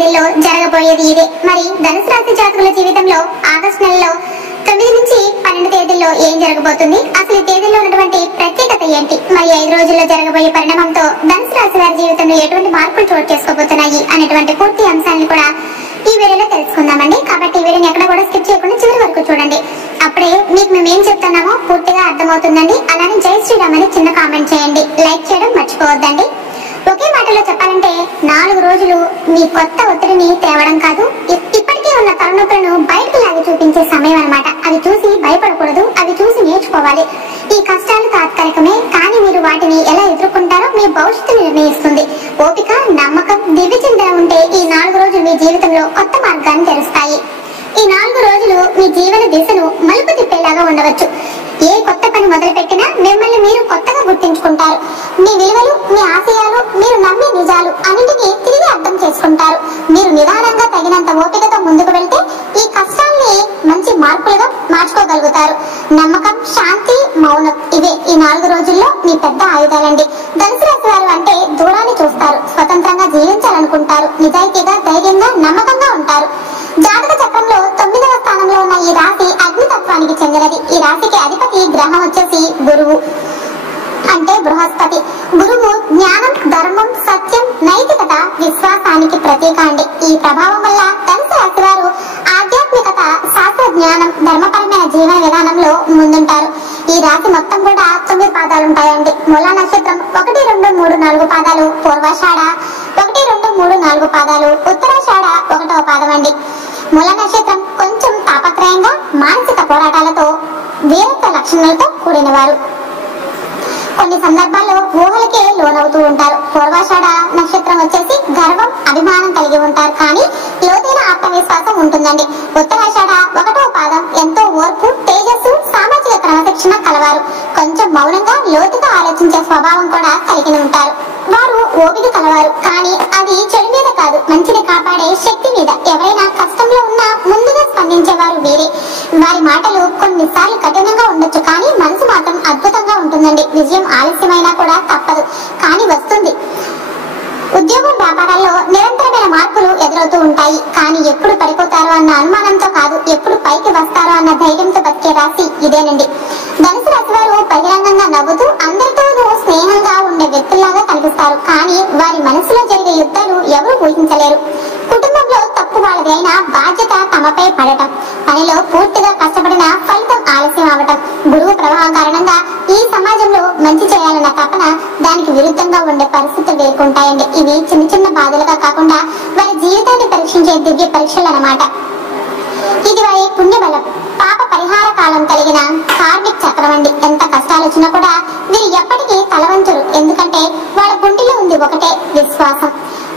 తేదీల్లో జరగబోయేది ఇదే. మరి ధనుసు రాశి జాతకుల జీవితంలో ఆగస్టు నెలలో 9 నుంచి 12 తేదీల్లో ఏం జరగబోతుంది, అసలు ఈ తేదీల్లో ఉన్నటువంటి ప్రత్యేకత ఏంటి, మరి 5 రోజుల్లో జరగబోయే పరిణామంతో ధనుసు రాశి వారి జీవితంలో ఎటువంటి మార్పులు చోటు చేసుకోబోతున్నాయి అనేటువంటి పూర్తి అంశాలను కూడా ఈ వీడియోలో తెలుసుకుందామండి. కాబట్టి ఈ వీడియోని ఎక్కడ కూడా స్కిప్ చేయకుండా చివరి వరకు చూడండి. అప్పుడే మీకు మేము ఏం చెప్తున్నామో పూర్తిగా అర్థమవుతుందండి. అలానే జై శ్రీరామ్ అని చిన్న కామెంట్ చేయండి, లైక్ చేయడం మర్చిపోవద్దండి. ఒకే మాటలో చెప్పాలంటే 4 రోజులు మీ కొత్త ఒత్తిడిని తేవడం కాదు, ఇప్పటికే ఉన్న తలనొప్పులను బయటకు లాగి చూపించే సమయం అన్నమాట. అవి చూసి భయపడకూడదు, అవి చూసి నేర్చుకోవాలి. ఈ కష్టాలు తాత్కాలికమే, కానీ మీరు వాటిని ఎలా ఎదుర్కొంటారో మీ భవిష్యత్తు నిర్ణయిస్తుంది. ఓపిక, నమ్మకం, దివ్య చింతన ఉంటే ఈ 4 రోజులు మీ జీవితంలో కొత్త మార్గాన్ని తెరుస్తాయి. ఈ 4 రోజులు మీ జీవన దిశను మలుపు తిప్పేలాగా ఉండవచ్చు. ఏ కొత్త పని మొదలు పెట్టినా మిమ్మల్ని మీరు కొత్తగా గుర్తించుకుంటారు. మీ విలువలు, మీ ఆశయాలు, మీరు నమ్మే నిజాలు అన్నింటినీ తిరిగి అర్థం చేసుకుంటారు. మీరు నిదానంగా తగినంత ఓపికతో ముందుకు వెళ్తే ఈ కష్టాల్ని మంచి మార్పులుగా మార్చుకోగలుగుతారు. నమ్మకం, శాంతి, మౌనం ఇవే ఈ 4 రోజుల్లో మీ పెద్ద ఆయుధాలండి. ధనుసు రాశి వారు అంటే దూరాన్ని చూస్తారు, స్వతంత్రంగా జీవించాలనుకుంటారు, నిజాయితీగా, ధైర్యంగా, నమ్మకంగా ఉంటారు. జాతక చక్రంలో 9వ స్థానంలో ఉన్న ఈ రాశి అగ్నితత్వానికి చెందినది. ఈ రాశికి అధిపతి గ్రహం వచ్చేసి గురువు అంటే బృహస్పతి. గురువు జ్ఞానం, ధర్మం, సత్యం, నైతికత, విశ్వాసానికి ప్రతీక అండి. ఈ ప్రభావం వల్ల ధనుసు రాశి వారు ఆధ్యాత్మికత, శాస్త్ర జ్ఞానం, ధర్మపరమైన జీవన విధానంలో ముందుంటారు. ఈ రాశి మొత్తం కూడా 9 పాదాలు ఉంటాయండి. మూలా నక్షత్రం 1, 2, 3, 4 పాదాలు, పూర్వాషాఢ 1, 2, 3, 4 పాదాలు, ఉత్తరాషాఢ 1వ పాదం అండి. మూల నక్షత్రం కొంచెం తాపత్రయంగా, మానసిక పోరాటాలతో, వీరత్వ లక్షణాలతో కూడినవారు. కొన్ని సందర్భాల్లో ఊహలకే లోనవుతూ ఉంటారు. పూర్వాషాఢ నక్షత్రం వచ్చేసి గర్వం, అభిమానం కలిగి ఉంటారు, కానీ లోతైన ఆత్మవిశ్వాసం ఉంటుందండి. ఉత్తరాషాఢ 1వ పాదం ఎంతో ఓర్పు, తేజస్సు, సామాజిక క్రమశిక్షణ కలవారు. కొంచెం మౌనంగా, లోతుగా ఆలోచించే స్వభావం కూడా కలిగి ఉంటారు. వారు ఓపిక కలవారు, కానీ అది చెడు మీద కాదు, మంచిని కాపాడే శక్తి మీద. ఎవరైనా కష్టంలో ఉన్నా ముందుగా స్పందించేవారు వీరే. వారి మాటలు కొన్నిసార్లు కఠినంగా ఉండొచ్చు, కానీ మనసు మాత్రం అద్భుతంగా ఉంటుందండి. విజయం ఆలస్యమైనా కూడా తప్పదు, కానీ వస్తుంది. ఉద్యోగం, వ్యాపారాల్లో నిరంతరమైన మార్పులు ఎదురవుతూ ఉంటాయి, కానీ ఎప్పుడు పడిపోతారో అన్న అనుమానంతో కాదు, ఎప్పుడు పైకి వస్తారో అన్న ధైర్యంతో బతికే రాశి ఇదేనండి. ధనుసు రాశి వారు బహిరంగంగా నవ్వుతూ అందరితోనూ స్నేహంగా ఉండే వ్యక్తుల్లాగా కనిపిస్తారు, కానీ వారి మనసులో జరిగే యుద్ధాలు ఎవరు ఊహించలేరు. కుటుంబంలో తప్పు వాళ్ళది అయినా బాధ్యత తమపై పడటం, పనిలో పూర్తిగా కష్టపడిన ఫలితం ఆలస్యం అవటం, గురువు ప్రభావం కారణంగా ఈ సమాజంలో మంచి చేయాలన్న తపన, దానికి విరుద్ధంగా ఉండే పరిస్థితులు ఎదుర్కొంటాయండి. ఇవి చిన్న చిన్న బాధలుగా కాకుండా వారి జీవితాన్ని పరీక్షించే దివ్య పరీక్షలు అన్నమాట. ఇది వారి పుణ్యబలం, పాప పరిహార కాలం కలిగిన కార్మిక్ చక్రం అండి. ఎంత కష్టాలు వచ్చినా కూడా వీరు ఎప్పటికీ తలవంచరు, ఎందుకంటే వాళ్ళ గుండెలో ఉంది ఒకటే విశ్వాసం.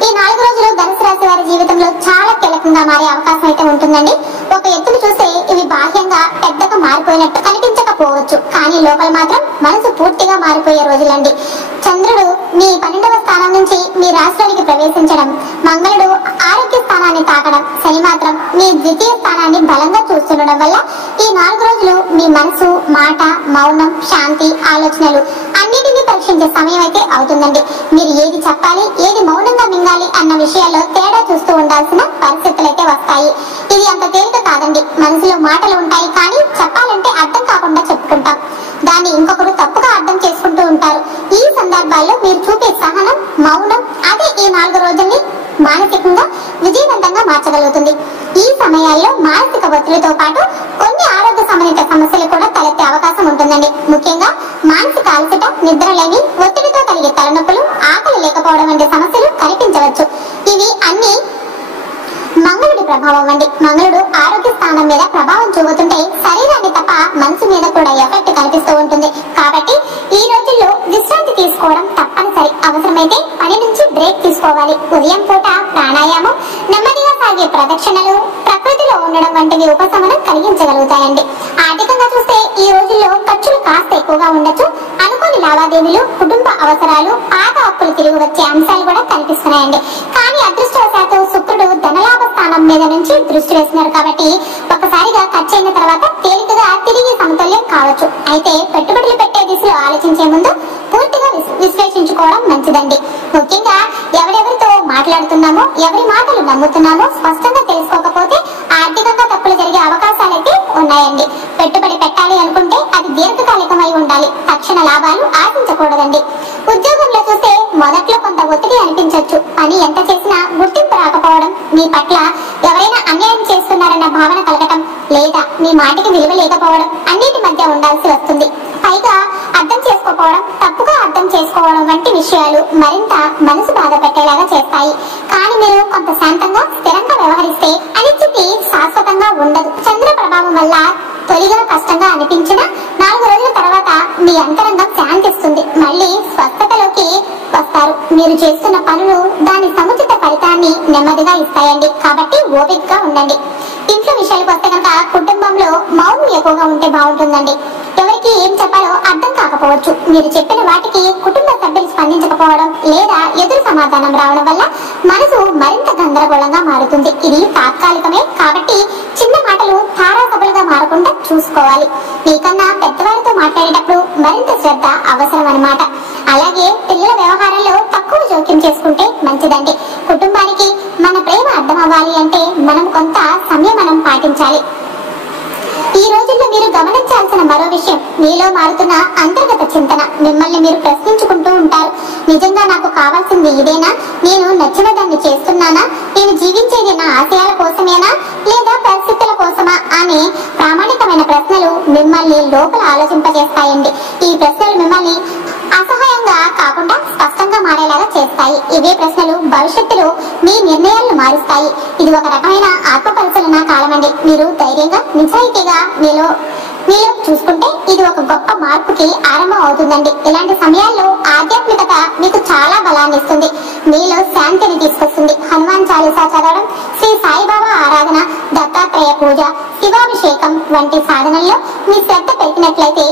ఈ 4 రోజులు ధనుసు రాశి వారి జీవితంలో చాలా కీలకంగా మారే అవకాశం అయితే ఉంటుందండి. ఒక ఎత్తును చూస్తే ఇవి బాహ్యంగా పెద్దగా మారిపోయినట్టు కనిపించకపోవచ్చు, కానీ లోపల మాత్రం మనసు పూర్తిగా మారిపోయే రోజులండి. చంద్రుడు మీ 12వ స్థానం నుంచి మీ రాశిలోనికి ప్రవేశించడం, మంగళుడు ఆరోగ్య స్థానాన్ని తాకడం, శని మాత్రం మీ ద్వితీయ స్థానాన్ని బలంగా చూస్తుండడం వల్ల ఈ 4 రోజులు మీ మనసు, మాట, మౌనం, శాంతి, ఆలోచనలు అన్నిటినీ పరీక్షించే సమయం అయితే అవుతుందండి. మీరు ఏది చెప్పాలి, ఏది మౌనంగా మింగాలి అన్న విషయాల్లో తేడా చూస్తూ ఉండాల్సిన పరిస్థితులు అయితే వస్తాయి. ఇది అంత తేలిక కాదండి. మనసులో మాటలు ఉంటాయి, కానీ చెప్పాలంటే అర్థం కాకుండా చెప్పుకుంటాం. దాన్ని ఇంకొకరు తప్పుగా అర్థం చేసుకుంటూ ఉంటారు. ఈ సందర్భాల్లో మీరు చూపే సహనం, మౌనం అదే ఈ 4 రోజుల్ని మానసికంగా విజయవంతంగా మార్చగలుగుతుంది. ఈ సమయాల్లో మానసిక ఒత్తిడితో పాటు కొన్ని ఆరోగ్య సంబంధిత సమస్యలు కూడా తలెత్తే అవకాశం ఉంటుందండి. ముఖ్యంగా మానసిక అలసట, నిద్రలేమి, ఒత్తిడితో కలిగే తలనొప్పులు, ఆకలి లేకపోవడం వంటి సమస్యలు కనిపించవచ్చు. ఇవి అన్ని మంగళుడి ప్రభావం అండి. మంగళుడు ఆరోగ్య స్థానం మీద ప్రభావం చూపుతుంటే శరీరాన్ని తప్ప మనసు మీద కూడా ఎఫెక్ట్ కనిపిస్తూ ఉంటుంది. కాబట్టి ఈ రోజుల్లో విశ్రాంతి తీసుకోవడం తప్పనిసరి. అవసరమైతే పని నుంచి బ్రేక్ తీసుకోవాలి. ఉదయం పూట ప్రాణాయామం, నెమ్మదిగా సాగే ప్రదక్షిణలు, ప్రకృతిలో ఉండడం వంటివి ఉపశమనం కలిగించగలుగుతాయండి. ఆర్థికంగా చూస్తే ఈ రోజుల్లో ఖర్చులు కాస్త ఎక్కువగా ఉండొచ్చు. అనుకోని లావాదేవీలు, కుటుంబ అవసరాలు, పాత అప్పులు తిరిగి వచ్చే అంశాలు కూడా కనిపిస్తున్నాయండి. కానీ అదృష్టవశాత్తు శుక్రుడు ధనలాభ స్థానం మీద నుంచి దృష్టి వేస్తున్నారు, కాబట్టి ఒకసారిగా ఖర్చు అయిన తర్వాత తేలికగా తిరిగి సమతుల్యం కావచ్చు. అయితే పెట్టుబడులు పెట్టే దిశలో ఆలోచించే ముందు పూర్తిగా విశ్లేషించుకోవడం మంచిదండి. ముఖ్యంగా ఎవరెవరితో మాట్లాడుతున్నామో, ఎవరి మాటలు నమ్ముతున్నామో స్పష్టంగా తెలుసుకోకపోతే ఆర్థికంగా తప్పులు జరిగే అవకాశాలైతే ఉన్నాయండి. పెట్టుబడి పెట్టాలి అనుకుంటే అది దీర్ఘకాలికమై ఉండాలి. తక్షణ లాభాలు ఆశించకూడదండి. ఉద్యోగంలో చూస్తే మొదట్లో కొంత ఒత్తిడి అనిపించవచ్చు. పని ఎంత చేసినా గుర్తింపు రాకపోవడం, మీ పట్ల ఎవరైనా అన్యాయం చేస్తున్నారన్న భావన కలగటం, లేదా మీ మాటకి విలువ లేకపోవడం అన్నిటి మధ్య ఉండాల్సి వస్తుంది. పైగా అర్థం చేసుకోకపోవడం, తప్పుగా అర్థం చేసుకోవడం వంటి విషయాలు మరింత మనసు బాధ పెట్టేలాగా చేస్తాయి. కానీ మీరు కొంత శాంతంగా స్థిరంగా వ్యవహరిస్తే అనిశ్చితి శాశ్వతంగా ఉండదు. చంద్ర ప్రభావం వల్ల తొలిగా కష్టంగా అనిపించిన 4 రోజుల తర్వాత మీ అంతరంగం శాంతిస్తుంది. మళ్ళీ స్వస్థతలోకి వస్తారు. మీరు చేస్తున్న పనులు దాని సముచిత ఫలితాన్ని నెమ్మదిగా ఇస్తాయండి. కాబట్టి ఓపికగా ఉండండి. ఇంట్లో విషయాలకు వస్తే కనుక కుటుంబంలో మౌనం ఎక్కువగా ఉంటే బాగుంటుందండి. ఎవరికి ఏం చెప్పాలో అర్థం కాకపోవచ్చు. మీరు చెప్పిన వాటికి కుటుంబ సభ్యులు స్పందించకపోవడం లేదా ఎదురు సమాధానం రావడం వల్ల మనసు మరింత గందరగోళంగా మారుతుంది. ఇది తాత్కాలికమే కాబట్టి చిన్న మాటలు తారాసభలుగా మారకుండా చూసుకోవాలి. మీకన్నా పెద్దవారితో మాట్లాడేటప్పుడు మరింత శ్రద్ధ అవసరం అన్నమాట. అలాగే పిల్లల వ్యవహారాల్లో తక్కువ జోక్యం చేసుకుంటే మంచిదండి. కుటుంబానికి మన ప్రేమ అర్థం అవ్వాలి అంటే మనం కొంత సంయమనం పాటించాలి. ఈ రోజుల్లో మీరు గమనించాల్సిన మరో విషయం మీలో మారుతున్న అంతర్గత చింతన. మిమ్మల్ని మీరు ప్రశ్నించుకుంటూ ఉంటారు. నిజంగా నాకు కావాల్సింది ఇదేనా? నేను నచ్చిన దాన్ని చేస్తున్నానా? నేను జీవించేది నా ఆశయాల కోసమేనా లేదా పరిస్థితుల కోసమా అనే ప్రామాణికమైన ప్రశ్నలు మిమ్మల్ని లోపల ఆలోచింపజేస్తాయండి. ఈ ప్రశ్నలు మిమ్మల్ని అసహాయంగా కాకుండా స్పష్టంగా మారేలాగా చేస్తాయి. ఇవే ప్రశ్నలు భవిష్యత్తులో మీ నిర్ణయాలను మారుస్తాయి. ఇది ఒక రకమైన ఆత్మ పరిశీలన కాలమండి. మీరు ధైర్యంగా నిజాయితీగా మీలో చూసుకుంటే ఇది ఒక గొప్ప మార్పుకి ఆరంభం అవుతుందండి. ఇలాంటి సమయాల్లో ఆధ్యాత్మికత మీకు చాలా బలాన్ని ఇస్తుంది. మీలో శాంతిని తీసుకొస్తుంది. హనుమాన్ చాలీసా చదవడం, శ్రీ సాయిబాబా ఆరాధన, దత్తాత్రేయ పూజ, శివాభిషేకం వంటి సాధనల్లో మీ శ్రద్ధ పెట్టినట్లయితే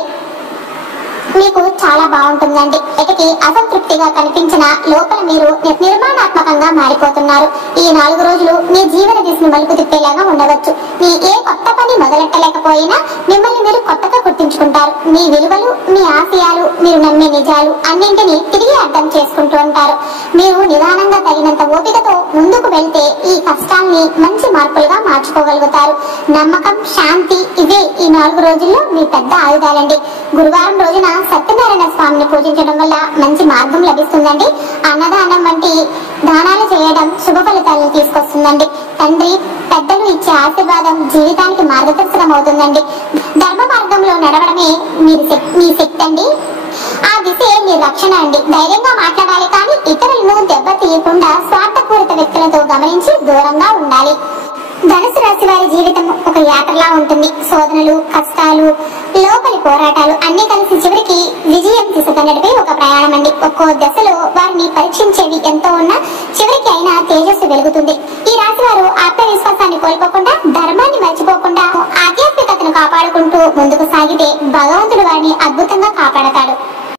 మీకు చాలా బాగుంటుందండి. ఎటకి అసంతృప్తిగా కనిపించిన లోపల మీరు నిర్మాణాత్మకంగా మారిపోతున్నారు. ఈ 4 రోజులు మీ జీవన దిశను మలుపు తిప్పేలాగా ఉండవచ్చు. మీ ఏ కొత్త పని మొదలెట్టలేకపోయినా మిమ్మల్ని మీరు కొత్తగా గుర్తించుకుంటారు. మీ విలువలు, మీ ఆశయాలు, మీరు నమ్మే నిజాలు అన్నింటినీ తిరిగి అర్థం చేసుకుంటూ ఉంటారు. మీరు నిదానంగా తగినంత ఓపికతో ముందుకు వెళ్తే ఈ కష్టాల్ని మంచి మార్పులుగా మార్చుకోగలుగుతారు. నమ్మకం, శాంతి ఇవే ఈ 4 రోజుల్లో మీ పెద్ద ఆయుధాలండి. గురువారం రోజున సత్యనారాయణ స్వామిని పూజించడం వల్ల మంచి మార్గం లభిస్తుందండి. అన్నదానం వంటి దానాలు చేయడం శుభ ఫలితాలను తీసుకొస్తుందండి. తండ్రి, పెద్దలు ఇచ్చే ఆశీర్వాదం జీవితానికి మార్గదర్శనం అవుతుందండి. ధర్మ మార్గంలో నడవడమే మీ శక్తి అండి. ఆ దిశే మీ రక్షణ అండి. ధైర్యంగా మాట్లాడాలి, కానీ ఇతరులను దెబ్బతీయకుండా స్వార్థపూరిత వ్యక్తులతో గమనించి దూరంగా ఉండాలి. ధనుసు రాశి వారి జీవితం ఒక యాత్రలా ఉంటుంది. శోధనలు, కష్టాలు, లోపలి పోరాటాలు అన్ని కలిసి చివరికి విజయం తీసుకున్నట్టుపై ఒక ప్రయాణం అండి. ఒక్కో దశలో వారిని పరీక్షించేవి ఎంతో ఉన్నా చివరికి అయినా తేజస్సు వెలుగుతుంది.